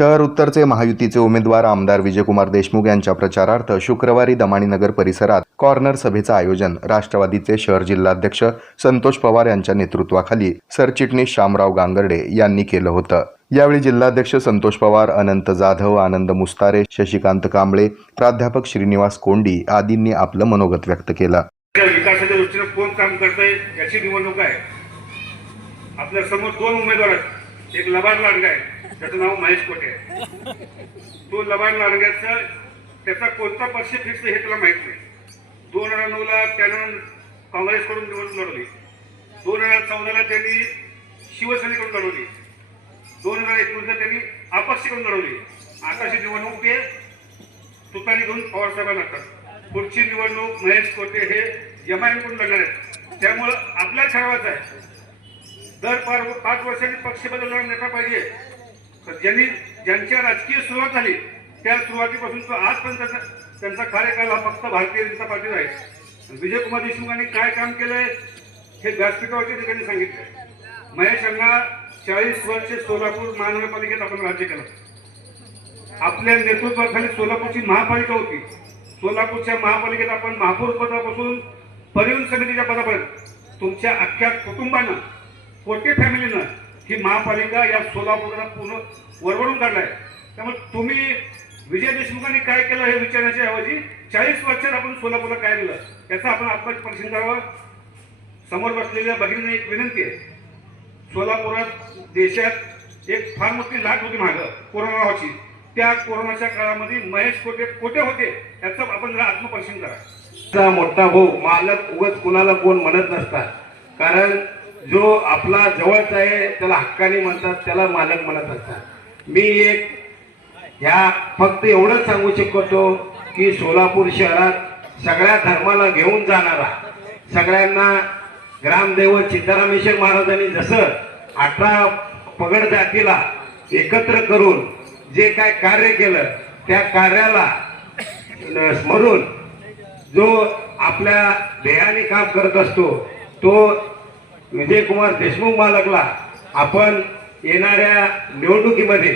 शहर उत्तरचे महायुतीचे उमेदवार आमदार विजयकुमार देशमुख यांच्या प्रचारार्थ शुक्रवारी दमाणीनगर परिसरात कॉर्नर सभेचं आयोजन राष्ट्रवादीचे शहर जिल्हाध्यक्ष संतोष पवार यांच्या नेतृत्वाखाली सरचिटणीस शामराव गांगर्डे यांनी केलं होतं। यावेळी जिल्हाध्यक्ष संतोष पवार, अनंत जाधव, आनंद मुस्तारे, शशिकांत कांबळे, प्राध्यापक श्रीनिवास कोंडी आदींनी आपलं मनोगत व्यक्त केलं। विकासाच्या दृष्टीने कोण काम करतंय याची निवडणूक आहे। आपल्या समोर दोन उमेदवार आहेत, एक लबाड लांडगा आहे, त्याचं नाव महेश कोटे आहे। तो लबाड लांडग्याचा त्याचा कोणता पक्ष फिक्स हे त्याला माहित नाही। 2009ला त्यानं काँग्रेसकडून निवडणूक लढवली, 2014ला त्यांनी शिवसेनेकडून लढवली, 2021ला त्यांनी अपक्षकडून लढवली। आताची निवडणूक ते तुतारी घेऊन पवार साहेबांना लागतात। पुढची निवडणूक महेश कोटे हे एमआयएमकडून लढणार आहेत। त्यामुळे आपल्या ठरवायचं आहे, दर 5 वर्षांनी पक्ष बदलणारा नेता पाहिजे। तर ज्यांच्या राजकीय सुरुवात झाली त्या सुरुवातीपासून तो आजपर्यंत त्यांचा कार्यकाळ हा फक्त भारतीय जनता पार्टीचा आहे। विजयकुमार देशमुखांनी काय काम केलंय हे व्यासपीठावरच्या ठिकाणी सांगितलंय। महेश यांना 40 वर्षे सोलापूर महानगरपालिकेत आपण राज्य केलं। आपल्या नेतृत्वाखाली सोलापूरची महापालिका होती। सोलापूरच्या महापालिकेत आपण महापौर पदापासून परिवहन समितीच्या पदापर्यंत तुमच्या अख्ख्या कुटुंबानं, कोटे फॅमिलीनं ही महापालिका या सोलापूरला पूर्ण वरवडून काढलाय। त्यामुळे तुम्ही विजय देशमुखांनी काय केलं हे विचारण्याच्या ऐवजी 40 वर्षात आपण सोलापूरला काय दिलं याचा आपण आत्मपरीक्षण करावं। समोर बसलेल्या भगिनींना एक विनंती आहे, सोलापुरात देशात एक फार मोठी लाट होती मागं कोरोना व्हायची, त्या कोरोनाच्या काळामध्ये महेश कोटे कोटे होते याचं आपण जरा आत्मपरीक्षण करा। मोठा भाऊ मालक उगाच कुणाला कोण म्हणत नसतात, कारण जो आपला जवळचा आहे त्याला हक्काने म्हणतात, त्याला मालक म्हणत असतात। मी एक ह्या फक्त एवढंच सांगू शकतो की सोलापूर शहरात सगळ्या धर्माला घेऊन जाणारा, सगळ्यांना ग्रामदैवत सिद्धरामेश्वर महाराजांनी जसं 18 पगड जातीला एकत्र करून जे काय कार्य केलं त्या कार्याला स्मरून जो आपल्या ध्येयाने काम करत असतो तो विजयकुमार देशमुख मालकला आपण येणाऱ्या निवडणुकीमध्ये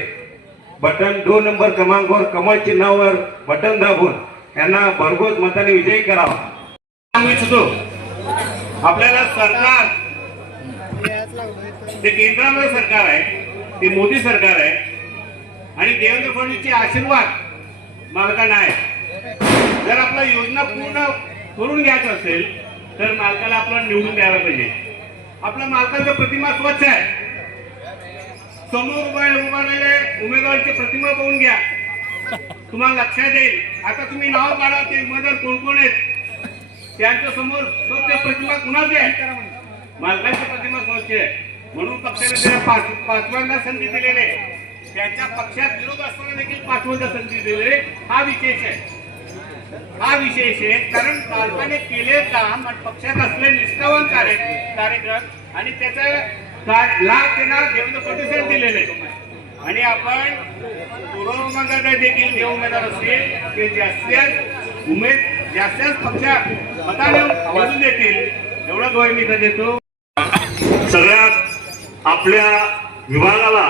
बटन 2 नंबर क्रमांकावर कमळ चिन्हावर बटन दाबून यांना भरघोस मताने विजयी करावा। आपल्याला सरकार ते केंद्रामध्ये सरकार आहे, ते मोदी सरकार आहे आणि देवेंद्र फडणवीसचे आशीर्वाद मालकांना आहे। जर आपला योजना पूर्ण करून घ्यायचं असेल तर मालकाला आपल्याला निवडून द्यायला पाहिजे। आपल्या मालकाचं प्रतिमा स्वच्छ आहे, समोर उभारलेले उमेदवारांची प्रतिमा पाहून घ्या, तुम्हाला लक्षात येईल। आता तुम्ही नाव काढा, ते उमेदवार कोण कोण आहेत, त्यांच्या समोर स्वच्छ प्रतिमा कुणाची आहे, मालकाची प्रतिमा स्वच्छ आहे। म्हणून पक्षाने त्याला 5व्यांदा संधी दिलेली, त्यांच्या पक्षात विरोध असताना देखील 5व्यांदा संधी दिलेली। हा विशेष आहे, हा विशेष आहे, कारण मालकाने केले काम आणि पक्षात असले निष्ठावान कार्यक्रम आणि त्याचा लाभ देणार देवेंद्र फडणवीस दिलेले। आणि आपण पूर्वमंगळात देखील जे उमेदवार असतील ते जास्त पक्षा मताने निवडून देतील एवढं ग्वाही मी देतो। सगळ्यात आपल्या विभागाला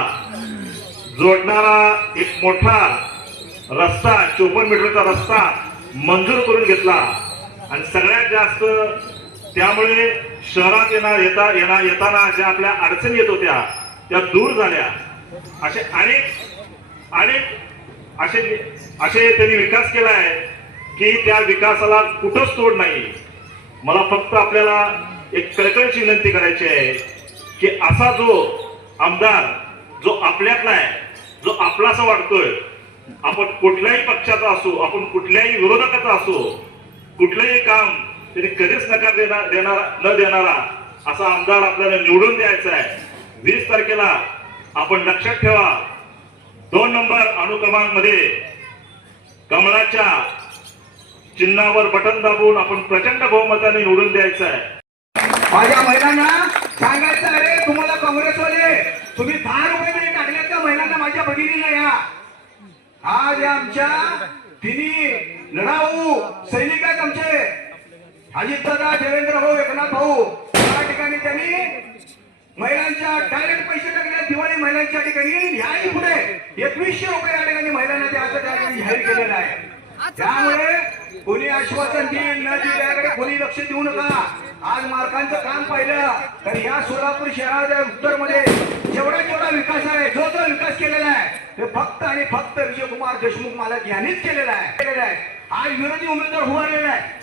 जोडणारा एक मोठा रस्ता 54 मीटरचा रस्ता मंजूर करून घेतला आणि सगळ्यात जास्त त्यामुळे शहरात येताना ज्या आपल्या अडचणी येत होत्या त्या दूर झाल्या। असे असे त्यांनी विकास केला आहे की त्या विकासाला कुठंच तोड नाही। मला फक्त आपल्याला एक कळकळीची विनंती करायची आहे की असा जो आमदार जो आपल्यातला आहे, जो आपलासा वाटतोय, आपण कुठल्याही पक्षाचा असो, आपण कुठल्याही विरोधकाचा असो, कुठलंही काम त्यांनी कधीच नकार न देणारा असा आमदार आपल्याला निवडून द्यायचा आहे। 20 तारखेला आपण लक्षात ठेवा, 2 नंबर अनुक्रमांक मध्ये कमळाच्या चिन्हावर बटन दाबून आपण प्रचंड बहुमताने निवडून द्यायचं आहे। माझ्या महिलांना सांगायचं, अरे तुम्हाला काँग्रेसवाले तुम्ही 10 रुपये टाकल्यात का महिलांना, माझ्या भगिनीला या आज आमच्या तिन्ही लढाऊ सैनिक आहेत आमचे, अजितदादा, देवेंद्र भाऊ, एकनाथ भाऊ, त्या ठिकाणी त्यांनी महिलांच्या डायरेक्ट पैसे टाकले दिवाळी महिलांच्या ठिकाणी ह्याही पुढे 2100 रुपये या ठिकाणी महिलांना द्यायचं त्या ठिकाणी जाहीर केलेलं आहे. त्यामुळे कोणी आश्वासन देईल न दिल्याकडे कोणी लक्ष देऊ नका. आज मार्गांचं काम पाहिलं तर या सोलापूर शहराच्या उत्तरमध्ये जेवढा विकास आहे जो विकास केलेला आहे ते फक्त आणि फक्त विजयकुमार देशमुख मालक यांनीच केलेला आहे. आज विरोधी उमेदवार उभारलेला आहे.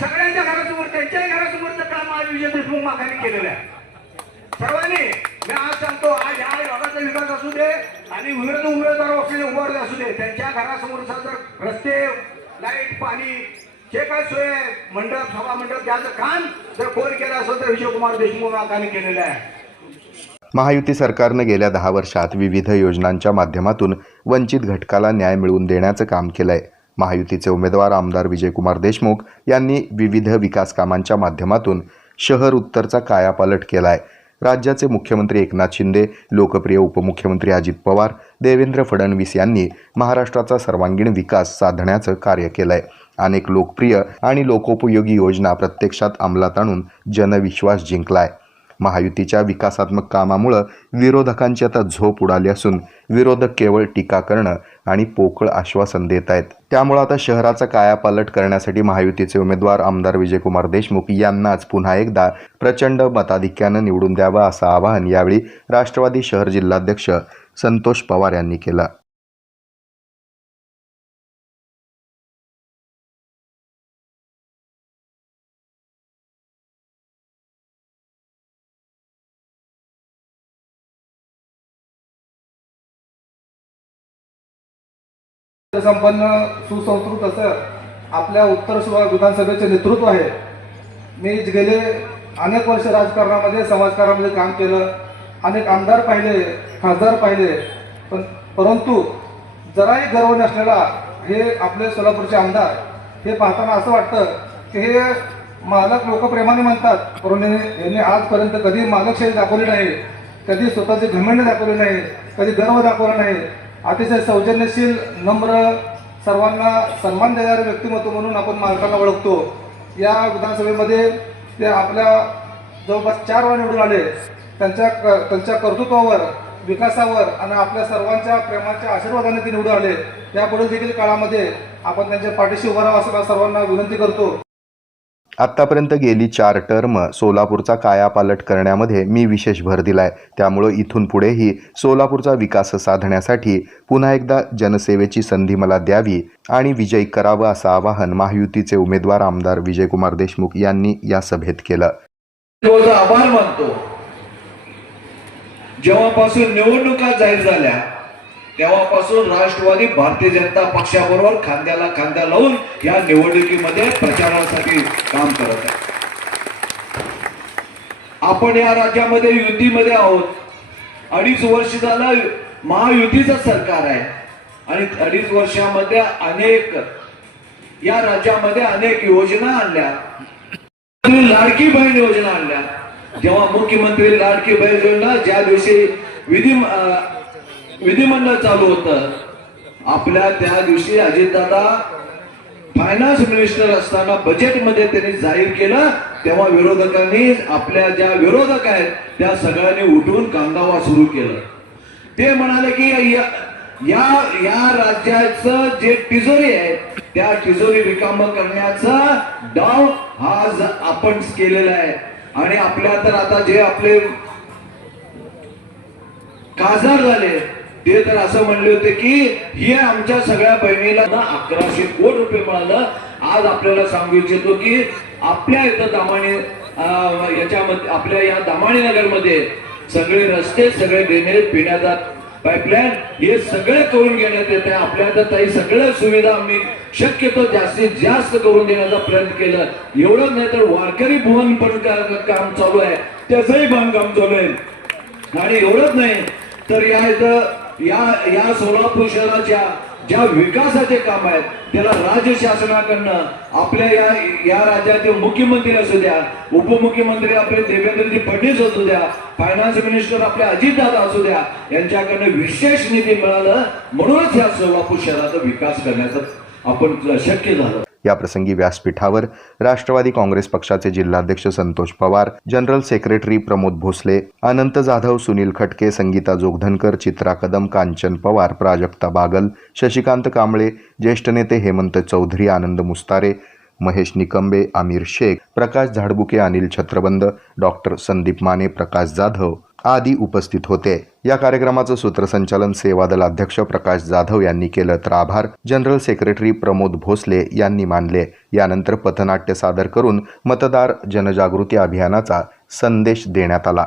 सगळ्यांच्या घरासमोर त्यांच्याही घरासमोरचं काम आज विजय देशमुख मालकांनी केलेलं आहे. सर्वांनी मी आज सांगतो आज या भागाचा विकास असू दे आणि विरोधी उमेदवार असलेले उभारले असू दे त्यांच्या घरासमोरचा जर रस्ते लाईट पाणी जे काय सोय मंडप सभा मंडप याचं काम जर कोण केलं असेल तर विजयकुमार देशमुख मालकांनी केलेलं आहे. महायुती सरकारनं गेल्या 10 वर्षात विविध योजनांच्या माध्यमातून वंचित घटकाला न्याय मिळवून देण्याचं काम केलंय. महायुतीचे उमेदवार आमदार विजयकुमार देशमुख यांनी विविध विकास कामांच्या माध्यमातून शहर उत्तरचा कायापालट केलाय. राज्याचे मुख्यमंत्री एकनाथ शिंदे, लोकप्रिय उपमुख्यमंत्री अजित पवार, देवेंद्र फडणवीस यांनी महाराष्ट्राचा सर्वांगीण विकास साधण्याचं कार्य केलंय. अनेक लोकप्रिय आणि लोकोपयोगी योजना प्रत्यक्षात अंमलात आणून जनविश्वास जिंकलाय. महायुतीच्या विकासात्मक कामामुळे विरोधकांची आता झोप उडाली असून विरोधक केवळ टीका करणं आणि पोकळ आश्वासन देत आहेत. त्यामुळे आता शहराचा कायापालट करण्यासाठी महायुतीचे उमेदवार आमदार विजयकुमार देशमुख यांनाच पुन्हा एकदा प्रचंड मताधिक्यानं निवडून द्यावं असं आवाहन यावेळी राष्ट्रवादी शहर जिल्हाध्यक्ष संतोष पवार यांनी केलं. संपन्न सुसंस्कृत असं आपल्या उत्तर विधानसभेचे नेतृत्व आहे. मी गेले अनेक वर्ष राजकारणामध्ये समाजकारणामध्ये काम केलं. अनेक आमदार पाहिले, खासदार पाहिले, परंतु जराही गर्व नसलेला हे आपले सोलापूरचे आमदार हे पाहताना असं वाटतं की हे मालक लोकप्रेमाने म्हणतात, परंतु यांनी आजपर्यंत कधी मालकशाही दाखवली नाही, कधी स्वतःचे घमंड दाखवले नाही, कधी गर्व दाखवला नाही. अतिशय सौजन्यशील, नम्र, सर्वांना सन्मान देणारे व्यक्तिमत्व म्हणून आपण मालकांना ओळखतो. या विधानसभेमध्ये ते आपल्या जवळपास 4 वेळा निवडून आले. त्यांच्या कर्तृत्वावर, विकासावर आणि आपल्या सर्वांच्या प्रेमाच्या आशीर्वादाने ते निवडून आले. यापुढे देखील काळामध्ये आपण त्यांच्या पाठीशी उभं राहावं असं सर्वांना विनंती करतो. आत्तापर्यंत गेली 4 टर्म सोलापूरचा कायापालट करण्यामध्ये मी विशेष भर दिलाय. त्यामुळं इथून पुढेही सोलापूरचा विकास साधण्यासाठी पुन्हा एकदा जनसेवेची संधी मला द्यावी आणि विजयी करावं असं आवाहन महायुतीचे उमेदवार आमदार विजयकुमार देशमुख यांनी या सभेत केलं. आभार मानतो. जेव्हापासून निवडणुका जाहीर झाल्या तेव्हापासून राष्ट्रवादी भारतीय जनता पक्षाबरोबर खांद्याला खांदा लावून या निवडणुकीमध्ये प्रचारासाठी काम करत आहे. आपण या राज्यामध्ये युतीमध्ये आहोत. 2.5 वर्ष झालं महायुतीचं सरकार आहे आणि 2.5 वर्षामध्ये या राज्यामध्ये अनेक योजना आणल्या. लाडकी बहीण योजना आणल्या. जेव्हा मुख्यमंत्री लाडकी बहीण योजना ज्या दिवशी विधिमंडळ चालू होतं आपल्या, त्या दिवशी अजितदादा फायनान्स मिनिस्टर असताना बजेटमध्ये त्यांनी जाहीर केलं. तेव्हा विरोधकांनी, आपल्या ज्या विरोधक आहेत त्या सगळ्यांनी उठून कांगावा सुरू केलं. ते म्हणाले की या राज्याचं जे तिजोरी आहे त्या तिजोरी रिकामं करण्याचा डाव हा आपण केलेला आहे. आणि आपल्या तर आता जे आपले खासदार झाले ते तर असं म्हणले होते की हे आमच्या सगळ्या बहिणीला 1100 कोटी रुपये मिळालं. आज आपल्याला सांगू इच्छितो की आपल्या इथं दामाणी याच्यामध्ये, आपल्या या दामाणी नगरमध्ये सगळे रस्ते, सगळे ड्रेनेज, पिण्याचा पाईपलाईन हे सगळे करून घेण्यात येत आहे. आपल्या तर काही सगळ्या सुविधा आम्ही शक्यतो जास्तीत जास्त करून देण्याचा प्रयत्न केला. एवढंच नाही तर वारकरी भवन पण काम चालू आहे, त्याचंही बांधकाम चालू आहे. आणि एवढंच नाही तर या सोलापूर शहराच्या ज्या विकासाचे काम आहेत त्याला राज्य शासनाकडनं आपल्या या राज्याचे मुख्यमंत्री असू द्या, उपमुख्यमंत्री आपले देवेंद्रजी फडणवीस असू द्या, फायनान्स मिनिस्टर आपले अजितदादा असू द्या, यांच्याकडनं विशेष निधी मिळालं म्हणूनच या सोलापूर शहराचा विकास करण्याचं आपण शक्य झालं. याप्रसंगी व्यासपीठावर राष्ट्रवादी काँग्रेस पक्षाचे जिल्हाध्यक्ष संतोष पवार, जनरल सेक्रेटरी प्रमोद भोसले, अनंत जाधव, सुनील खटके, संगीता जोगधनकर, चित्रा कदम, कांचन पवार, प्राजक्ता बागल, शशिकांत कांबळे, ज्येष्ठ नेते हेमंत चौधरी, आनंद मुस्तारे, महेश निकंबे, आमिर शेख, प्रकाश झाडबुके, अनिल छत्रबंद, डॉक्टर संदीप माने, प्रकाश जाधव आदी उपस्थित होते। या कार्यक्रमाचं सूत्रसंचालन सेवादल अध्यक्ष प्रकाश जाधव यांनी केलं, तर आभार जनरल सेक्रेटरी प्रमोद भोसले यांनी मानले। यानंतर पथनाट्य सादर करून मतदार जनजागृती अभियानाचा संदेश देण्यात आला।